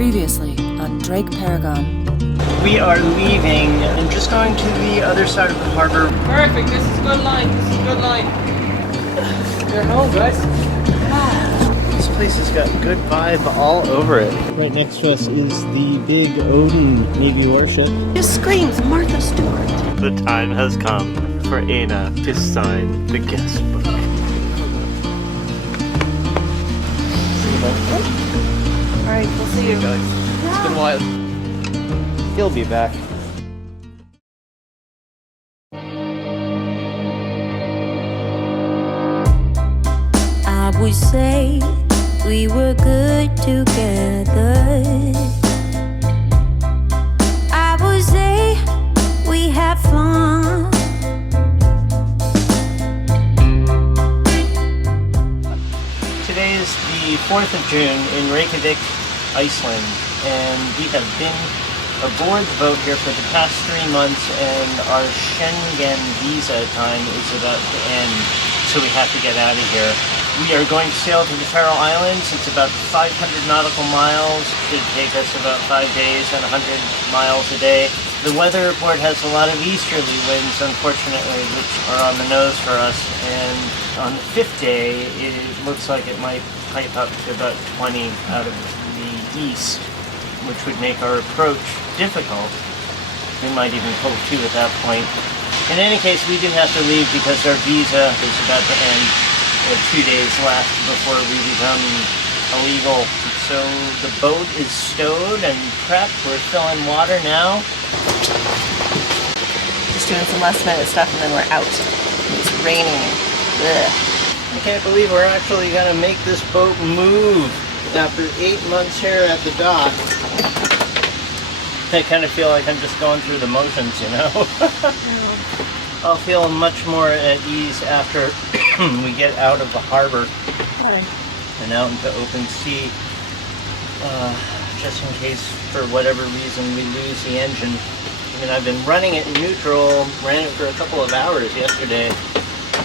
Previously on DrakeParagon. We are leaving and just going to the other side of the harbor. Perfect, this is a good line, You're home, guys. This place has got good vibe all over it. Right next to us is the big Odin Navy warship. Just screams Martha Stewart. The time has come for Anna to sign the guest book. Alright, we'll see you. Guys, it's been a while. He'll be back. I would say we were good together. I would say we had fun. Today is the 4th of June in Reykjavik, Iceland, and we have been aboard the boat here for the past 3 months, and our Schengen visa time is about to end, so we have to get out of here. We are going to sail to the Faroe Islands. It's about 500 nautical miles. It should take us about 5 days and 100 miles a day. The weather report has a lot of easterly winds, unfortunately, which are on the nose for us, and on the 5th day, it looks like it might pipe up to about 20 out of the east, which would make our approach difficult. We might even pull to at that point. In any case, we do have to leave because our visa is about to end. We have 2 days left before we become illegal. So the boat is stowed and prepped. We're filling water now. Just doing some last minute stuff and then we're out. It's raining. Ugh. I can't believe we're actually going to make this boat move after 8 months here at the dock. I kind of feel like I'm just going through the motions, you know? I'll feel much more at ease after we get out of the harbor and out into open sea. Just in case, for whatever reason, we lose the engine. I mean, I've been running it in neutral, ran it for a couple of hours yesterday,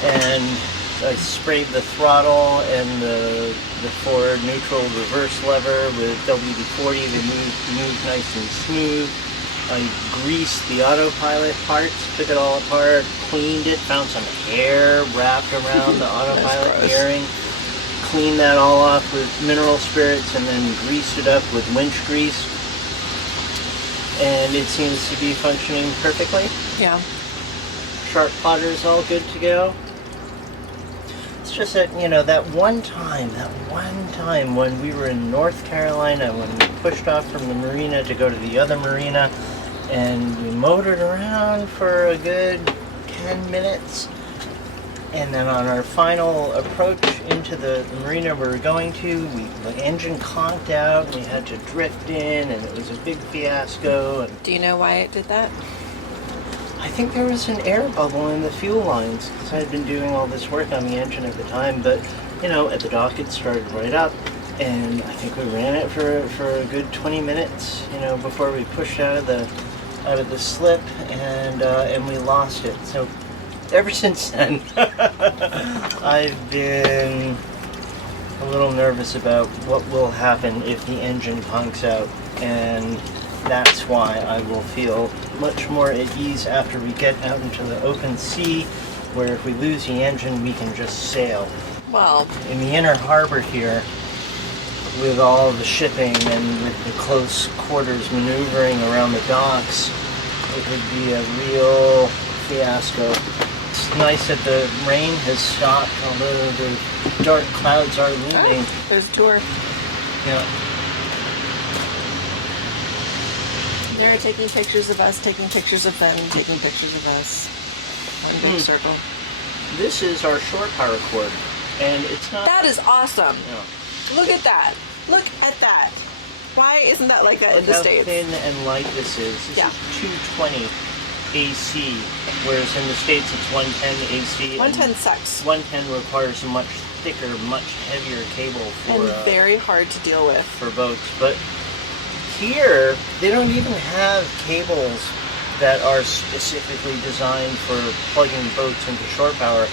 and I sprayed the throttle and the forward neutral reverse lever with WD-40 to move nice and smooth. I greased the autopilot parts, took it all apart, cleaned it, found some hair wrapped around the autopilot bearing, cleaned that all off with mineral spirits, and then greased it up with winch grease. And it seems to be functioning perfectly. Yeah. Shark plotter's all good to go. It's just that, you know, that one time when we were in North Carolina, when we pushed off from the marina to go to the other marina, and we motored around for a good 10 minutes, and then on our final approach into the marina we were going to, the engine conked out, and we had to drift in, and it was a big fiasco. And Do you know why it did that? I think there was an air bubble in the fuel lines, because I had been doing all this work on the engine at the time, but, you know, at the dock it started right up, and I think we ran it for a good 20 minutes, you know, before we pushed out of the slip, and we lost it. So ever since then, I've been a little nervous about what will happen if the engine punks out, and that's why I will feel much more at ease after we get out into the open sea, where if we lose the engine, we can just sail. Well, In the inner harbor here, with all the shipping and with the close quarters maneuvering around the docks, it would be a real fiasco. It's nice that the rain has stopped, although the dark clouds are looming. there's a tour. Yeah. They're taking pictures of us, taking pictures of them, taking pictures of us. One big circle. This is our shore power cord, and it's not... That is awesome. Yeah. Look at that. Look at that. Why isn't that like that in Look the how States? thin and light this is. This Yeah. is 220 AC, whereas in the States it's 110 AC. 110 sucks. 110 requires a much thicker, much heavier cable And for very hard to deal with. for boats. But here, they don't even have cables that are specifically designed for plugging boats into shore power.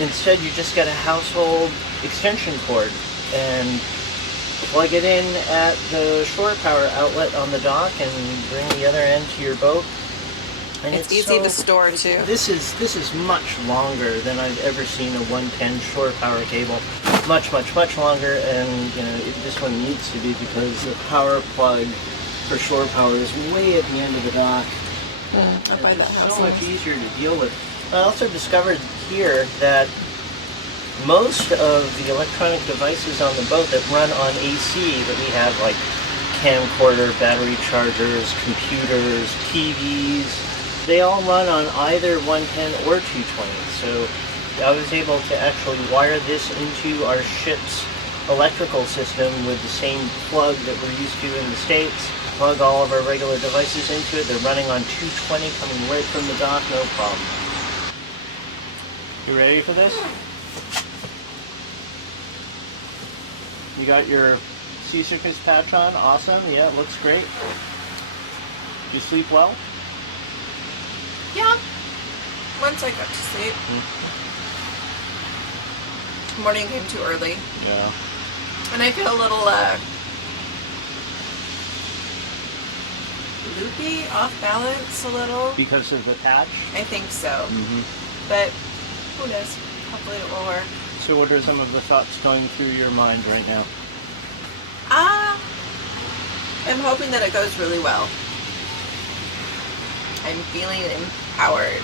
Instead, you just get a household extension cord, and plug it in at the shore power outlet on the dock and bring the other end to your boat. And It's easy to store too. This is much longer than I've ever seen a 110 shore power cable. Much longer, and you know this one needs to be because the power plug for shore power is way at the end of the dock. I find that house So much easier to deal with. I also discovered here that most of the electronic devices on the boat that run on AC that we have, like camcorder, battery chargers, computers, TVs, they all run on either 110 or 220. So I was able to actually wire this into our ship's electrical system with the same plug that we're used to in the States. Plug all of our regular devices into it. They're running on 220 coming right from the dock, no problem. You ready for this? You got your seasickness patch on? Awesome. Yeah, it looks great. You sleep well? Yeah. Once I got to sleep. Morning came too early. Yeah. And I feel a little loopy, off balance a little. Because of the patch? I think so. Mm-hmm. But who knows? Hopefully it will work. So what are some of the thoughts going through your mind right now? I'm hoping that it goes really well. I'm feeling empowered.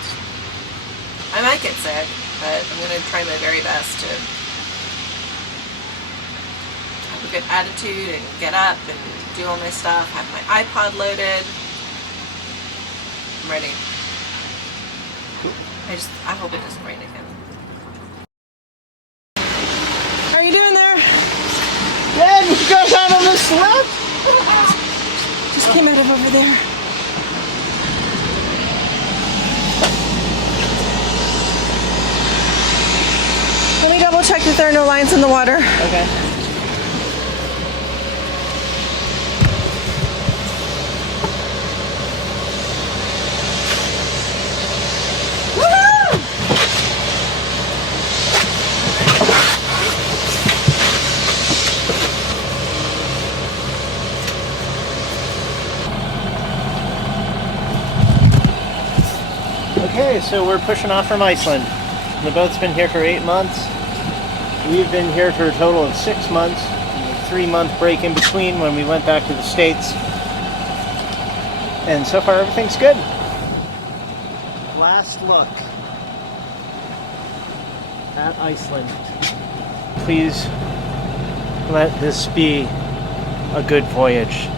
I might get sick, but I'm going to try my very best to have a good attitude and get up and do all my stuff, have my iPod loaded. I'm ready. I hope it doesn't rain again. How are you doing there? Dad, you guys having a slip? Just came out of over there. Let me double check that there are no lines in the water. Okay. Okay, so we're pushing off from Iceland. The boat's been here for 8 months. We've been here for a total of 6 months. A 3-month break in between when we went back to the States. And so far everything's good. Last look at Iceland. Please let this be a good voyage.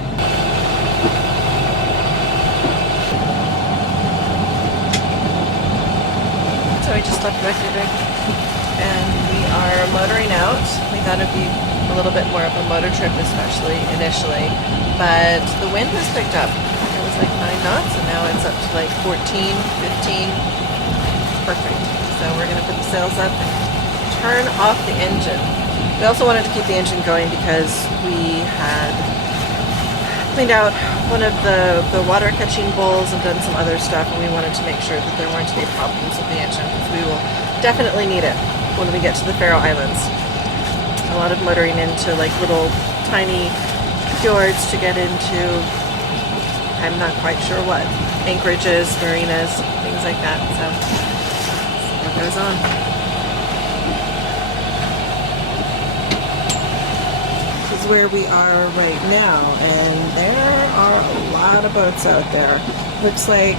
So we just left Reykjavik and we are motoring out. We thought it'd be a little bit more of a motor trip, especially initially, but the wind has picked up. It was like 9 knots and now it's up to like 14, 15. Perfect. So we're going to put the sails up and turn off the engine. We also wanted to keep the engine going because we had cleaned out one of the water catching bowls and done some other stuff, and we wanted to make sure that there weren't any problems with the engine because we will definitely need it when we get to the Faroe Islands. A lot of motoring into like little tiny fjords to get into, I'm not quite sure what, anchorages, marinas, things like that. So what goes on. Where we are right now, and there are a lot of boats out there. Looks like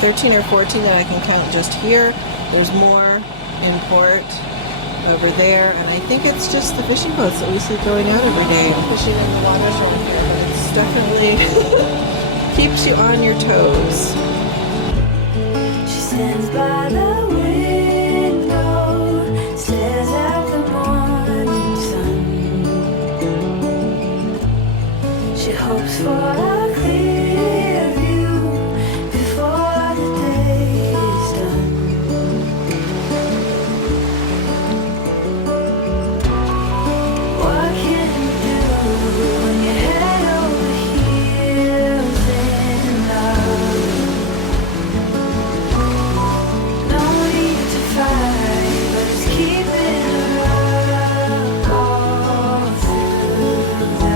13 or 14 that I can count just here. There's more in port over there, and I think it's just the fishing boats that we see going out every day and fishing in the waters around here, but it's definitely keeps you on your toes. She stands by the window, stares at the morning sun. She hopes for a clear view before the day is done. What can you do when you're head over heels in love? No need to fight, but it's keeping her up all through the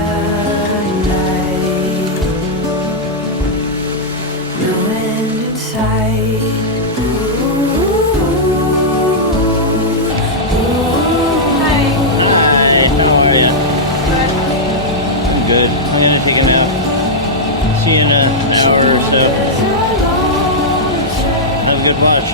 good. I'm gonna take a nap. See you in an hour or so. Have a good watch.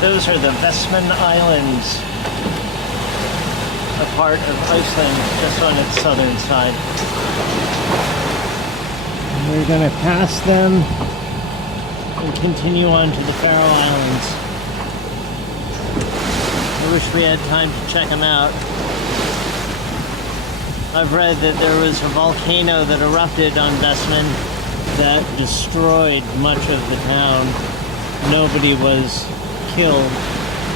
Those are the Vestmann Islands, a part of Iceland just on its southern side. We're going to pass them and continue on to the Faroe Islands. I wish we had time to check them out. I've read that there was a volcano that erupted on Vestmann that destroyed much of the town. Nobody was killed.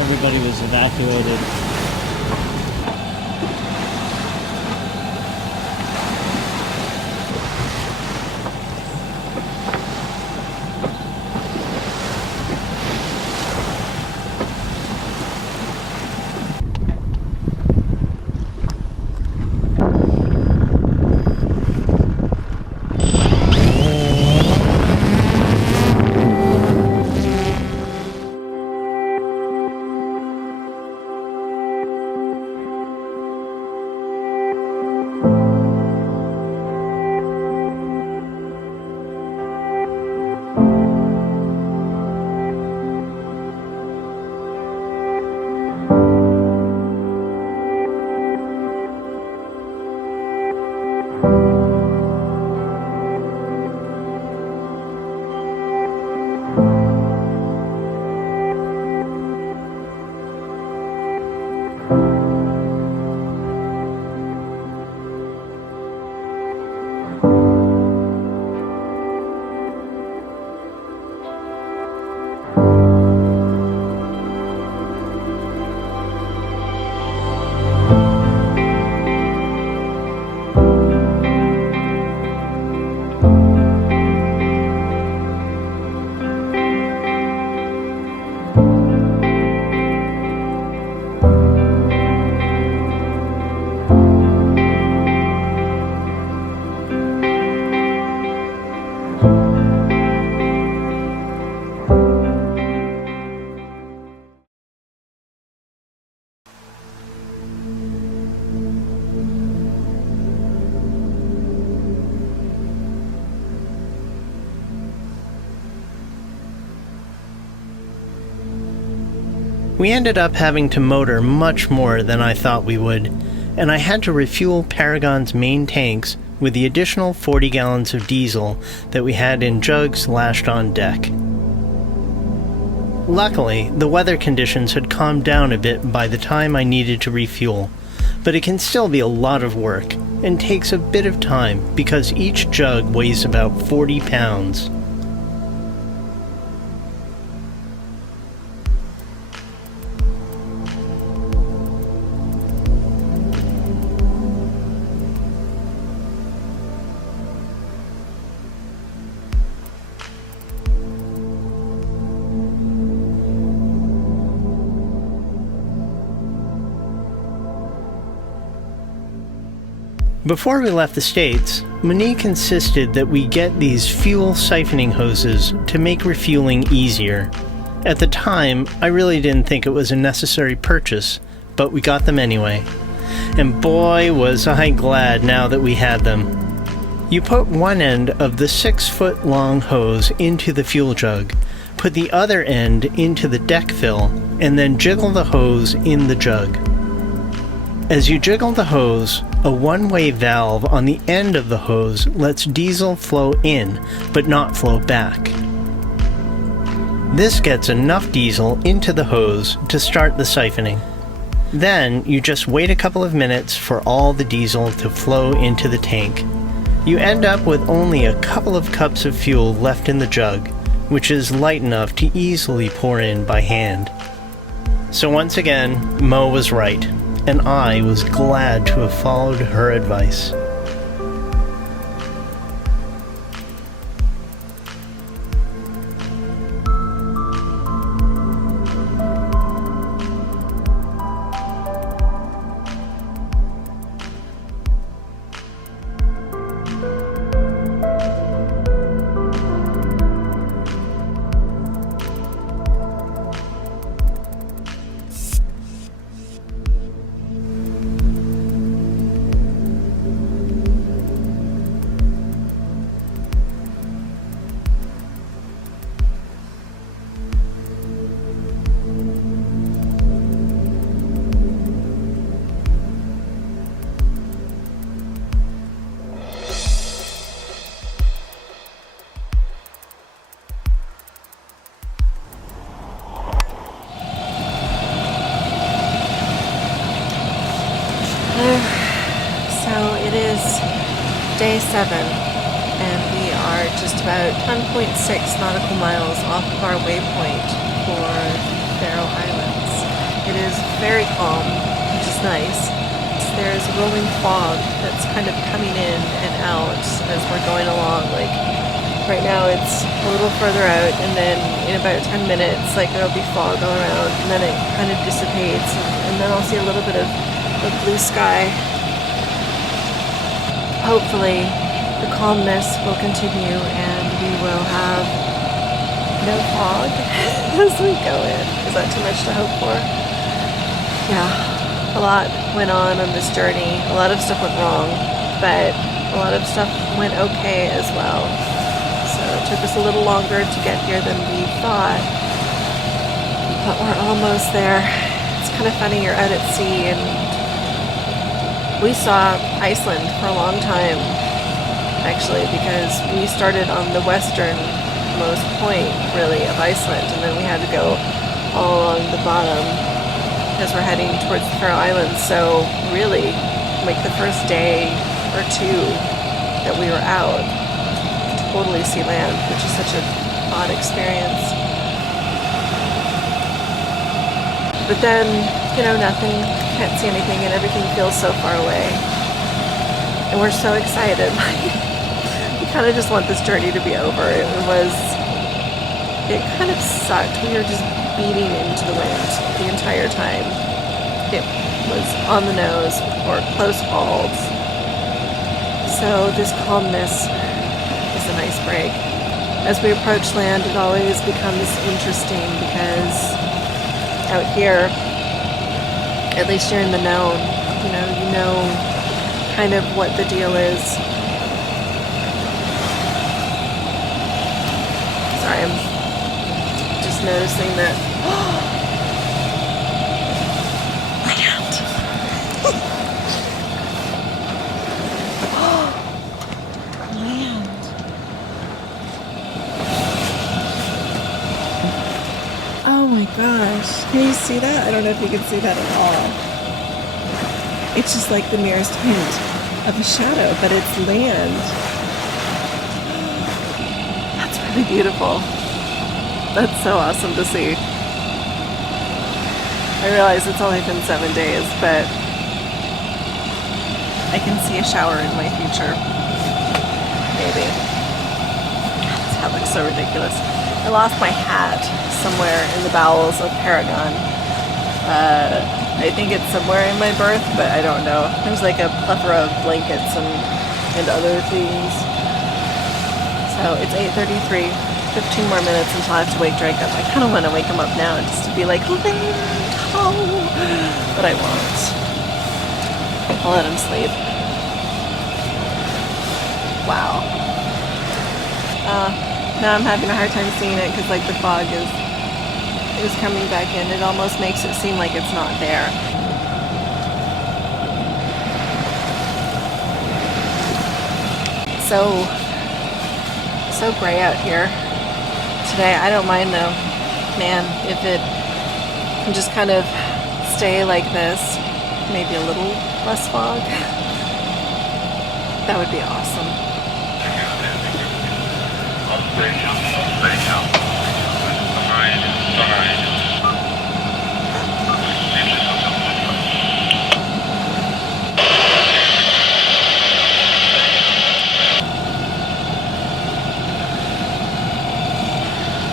Everybody was evacuated. We ended up having to motor much more than I thought we would, and I had to refuel Paragon's main tanks with the additional 40 gallons of diesel that we had in jugs lashed on deck. Luckily, the weather conditions had calmed down a bit by the time I needed to refuel, but it can still be a lot of work and takes a bit of time because each jug weighs about 40 pounds. Before we left the States, Monique insisted that we get these fuel siphoning hoses to make refueling easier. At the time, I really didn't think it was a necessary purchase, but we got them anyway. And boy was I glad now that we had them. You put one end of the 6-foot long hose into the fuel jug, put the other end into the deck fill, and then jiggle the hose in the jug. As you jiggle the hose, a one-way valve on the end of the hose lets diesel flow in, but not flow back. This gets enough diesel into the hose to start the siphoning. Then you just wait a couple of minutes for all the diesel to flow into the tank. You end up with only a couple of cups of fuel left in the jug, which is light enough to easily pour in by hand. So once again, Mo was right, and I was glad to have followed her advice. day 7, and we are just about 10.6 nautical miles off of our waypoint for Faroe Islands. It is very calm, which is nice. There's rolling fog that's kind of coming in and out as we're going along. Like right now it's a little further out, and then in about 10 minutes like there'll be fog all around, and then it kind of dissipates, and then I'll see a little bit of blue sky. Hopefully the calmness will continue and we will have no fog as we go in. Is that too much to hope for? Yeah. A lot went on this journey. A lot of stuff went wrong, but a lot of stuff went okay as well. So it took us a little longer to get here than we thought, but we're almost there. It's kind of funny, you're out at sea, and we saw Iceland for a long time, actually, because we started on the westernmost point, really, of Iceland, and then we had to go all along the bottom as we're heading towards the Faroe Islands. So really, like the first day or two that we were out, totally see land, which is such an odd experience. But then, you know, nothing, can't see anything, and everything feels so far away. And we're so excited. We kind of just want this journey to be over. It kind of sucked. We were just beating into the wind the entire time. It was on the nose or close hauled. So this calmness is a nice break. As we approach land, it always becomes interesting because out here, at least you're in the known. You know kind of what the deal is. Sorry, I'm noticing that land. Land. Oh my gosh, can you see that? I don't know if you can see that at all. It's just like the merest hint of a shadow, but it's land. That's really beautiful. That's so awesome to see. I realize it's only been 7 days, but I can see a shower in my future. Maybe. That looks so ridiculous. I lost my hat somewhere in the bowels of Paragon. I think it's somewhere in my berth, but I don't know. There's like a plethora of blankets and other things. So it's 8:33. 15 more minutes until I have to wake Drake up. I kind of want to wake him up now just to be like, oh, but I won't. I'll let him sleep. Wow. Now I'm having a hard time seeing it because like the fog is coming back in. It almost makes it seem like it's not there. So gray out here today. I don't mind though, man, if it can just kind of stay like this, maybe a little less fog, that would be awesome.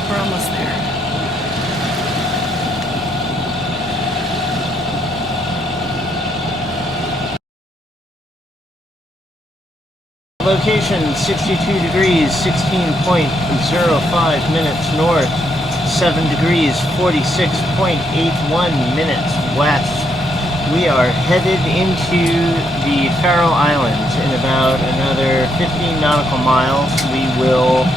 We're almost there. Location 62 degrees, 16.05 minutes north, 7 degrees, 46.81 minutes west. We are headed into the Faroe Islands in about another 15 nautical miles. We will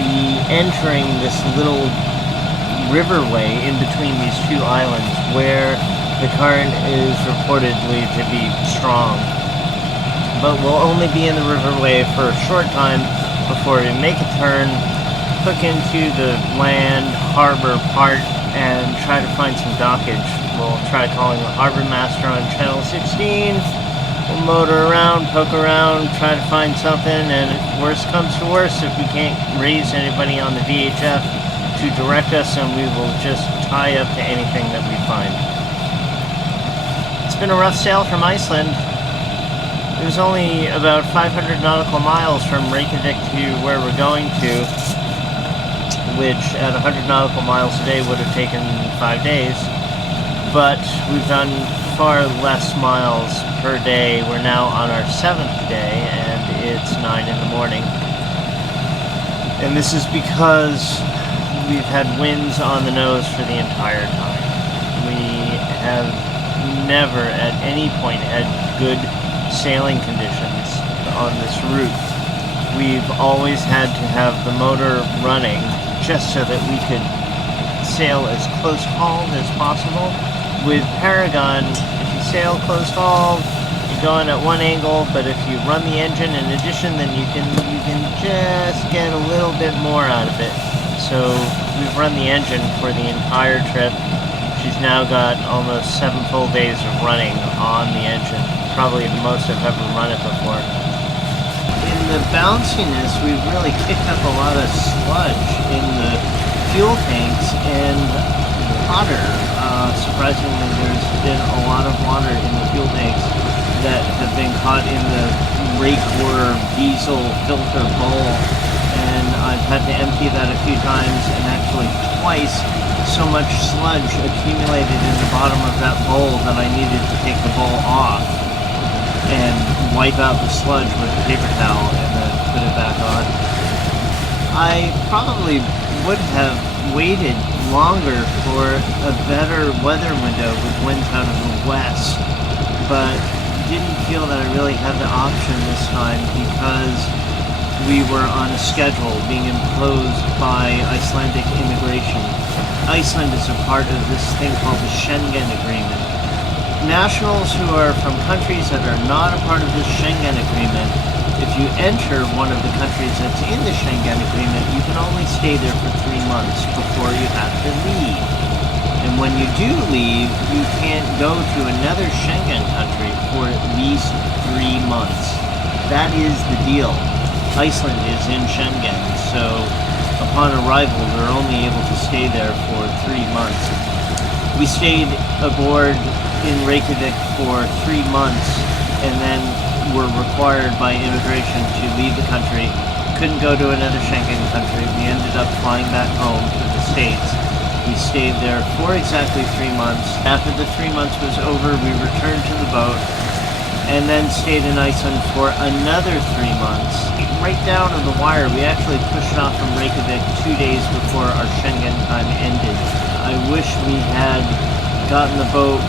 be entering this little riverway in between these two islands where the current is reportedly to be strong. But we'll only be in the riverway for a short time before we make a turn, hook into the land harbor part, and try to find some dockage. We'll try calling the harbor master on channel 16 We'll motor around, poke around, try to find something, and if worst comes to worst, if we can't raise anybody on the VHF to direct us, and we will just tie up to anything that we find. It's been a rough sail from Iceland. It was only about 500 nautical miles from Reykjavik to where we're going to, which at 100 nautical miles a day would have taken 5 days. But we've done far less miles per day. We're now on our 7th day, and it's 9 in the morning. And this is because we've had winds on the nose for the entire time. We have never at any point had good sailing conditions on this route. We've always had to have the motor running just so that we could sail as close hauled as possible. With Paragon, if you sail close hauled, you're going at one angle, but if you run the engine in addition, then you can just get a little bit more out of it. So we've run the engine for the entire trip. She's now got almost 7 full days of running on the engine. Probably the most I've ever run it before. In the bounciness, we've really kicked up a lot of sludge in the fuel tanks and water. Surprisingly, there's been a lot of water in the fuel tanks that have been caught in the Reykjavik diesel filter bowl, and I've had to empty that a few times, and actually twice so much sludge accumulated in the bottom of that bowl that I needed to take the bowl off and wipe out the sludge with a paper towel and then put it back on. I probably would have waited longer for a better weather window with winds out of the west, but didn't feel that I really had the option this time because we were on a schedule being imposed by Icelandic immigration. Iceland is a part of this thing called the Schengen Agreement. Nationals who are from countries that are not a part of this Schengen Agreement, if you enter one of the countries that's in the Schengen Agreement, you can only stay there for 3 months before you have to leave. And when you do leave, you can't go to another Schengen country for at least 3 months. That is the deal. Iceland is in Schengen, so upon arrival, they're only able to stay there for 3 months. We stayed aboard in Reykjavik for 3 months, and then were required by immigration to leave the country. Couldn't go to another Schengen country. We ended up flying back home to the States. We stayed there for exactly 3 months. After the 3 months was over, we returned to the boat, and then stayed in Iceland for another 3 months. Right down to the wire, we actually pushed off from Reykjavik 2 days before our Schengen time ended. I wish we had gotten the boat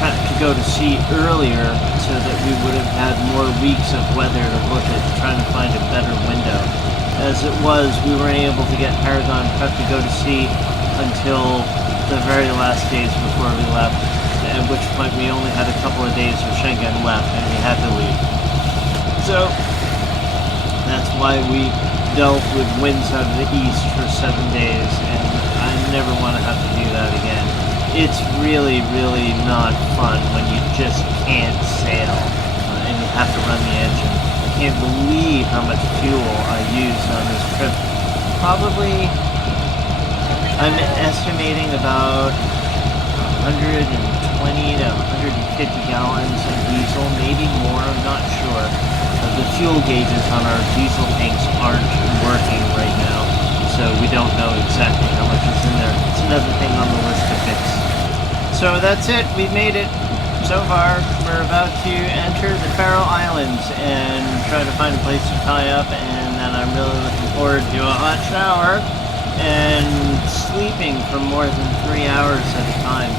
to go to sea earlier so that we would have had more weeks of weather to look at, trying to find a better window. As it was, we weren't able to get Paragon prepped to go to sea until the very last days before we left, at which point we only had a couple of days of Schengen left and we had to leave. So that's why we dealt with winds out of the east for 7 days, and I never want to have to do that again. It's really, really not fun when you just can't sail and you have to run the engine. I can't believe how much fuel I used on this trip. Probably, I'm estimating about 120 to 150 gallons of diesel, maybe more, I'm not sure. The fuel gauges on our diesel tanks aren't working right now, so we don't know exactly how much is in there. It's another thing on the list to fix. So that's it, we've made it so far. We're about to enter the Faroe Islands and try to find a place to tie up, and then I'm really looking forward to a hot shower and sleeping for more than 3 hours at a time.